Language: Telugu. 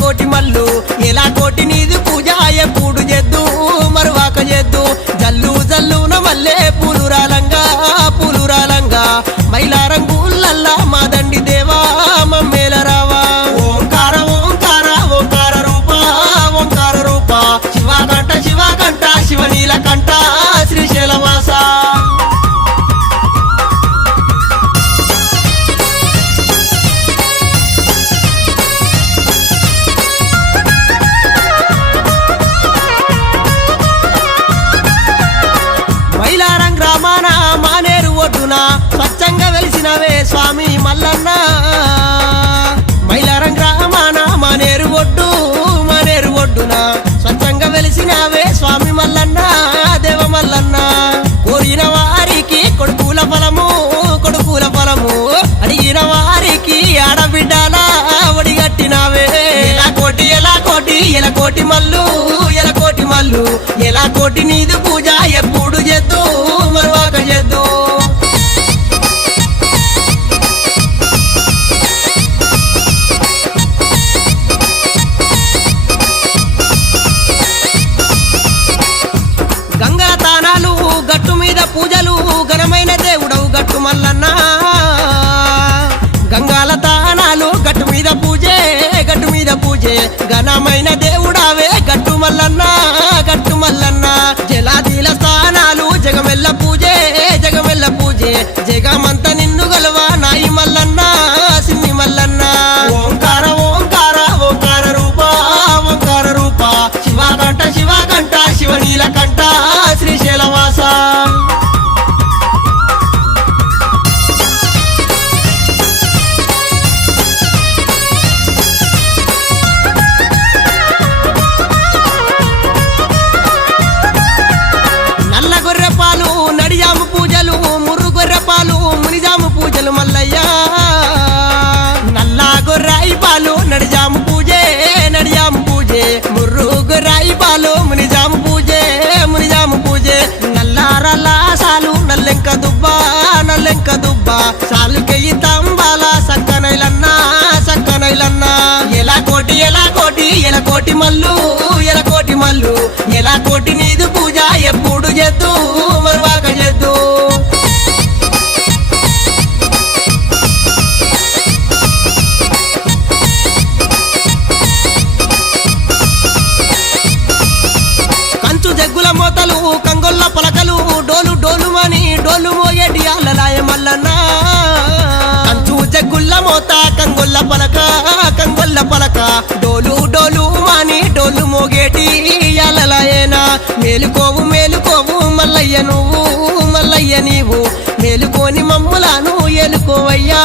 కోటి మల్లు ఎలా కోటి నీది పూజ ఎప్పుడు చేద్దు మరువాక చేద్దు జల్లు జల్లున మల్లె పూలు రాలంగా మైలా రంగులల్లా మా దండి దేవా మమ్మేల రావా ఓంకార రూప శివకంఠ శివనీల కంఠ శ్రీశైలవాస స్వచ్ఛంగా వెలిసినవే స్వామి మల్లన్న మైలారం గ్రామాన మానేరు ఒడ్డున స్వచ్ఛంగా వెలిసినవే స్వామి మల్లన్న దేవ మల్లన్న కోరిన వారికి కొడుకుల ఫలము అడిగిన వారికి ఆడబిడ్డల ఒడిగట్టినవే ఎలా కోటి మల్లు ఎలా కోటి నీదు పూజ ఎప్పుడు చేద్దు మరువాక చేద్దు గట్టు మీద పూజలు ఘనమైన దేవుడవు గట్టు మల్లన్న గంగాల తానాలు గట్టు మీద పూజే ఘనమైన దేవుడావే గట్టు మల్లన్న జలాదీల స్థానాలు జగమెల్ల పూజే జగమంత నిన్ను గలవా నాయి మల్లన్న సిన్ని మల్లన్న ఓంకార రూప శివకంఠ శివనీల కంఠ శ్రీశైలవాస నల్ల గొర్రె పాలు నడిజాము పూజలు ముర్రు గొర్రె పాలు మునిజాము పూజలు మల్లయ్య నల్ల గొర్రాయి పాలు నడిజాము పూజే ముర్రు గొర్రాయి పాలు మునిజాము పూజే నల్లారలా సాలు నల్లెంక దుబ్బ సాలుకెయ్యి తంబాల సక్కనైలన్న ఎలా కోటి మల్లు ఎలా కోటి నీదు పూజ ఎప్పుడు చేద్దు మరువాక చేద్దు జగ్గుల మోతలు కంగొల్ల పలకలు డోలు మని డోలు మోయేటి ఆలలాయ మల్లన్న కంచు జగ్గుల్ల మోత కంగొల్ల పలక డోలు మాని డోలు మోగేటి ఆలలాయేనా మేలుకోవు మల్లయ్య నీవు మేలుకోని మమ్ములను ఏలుకోవయ్యా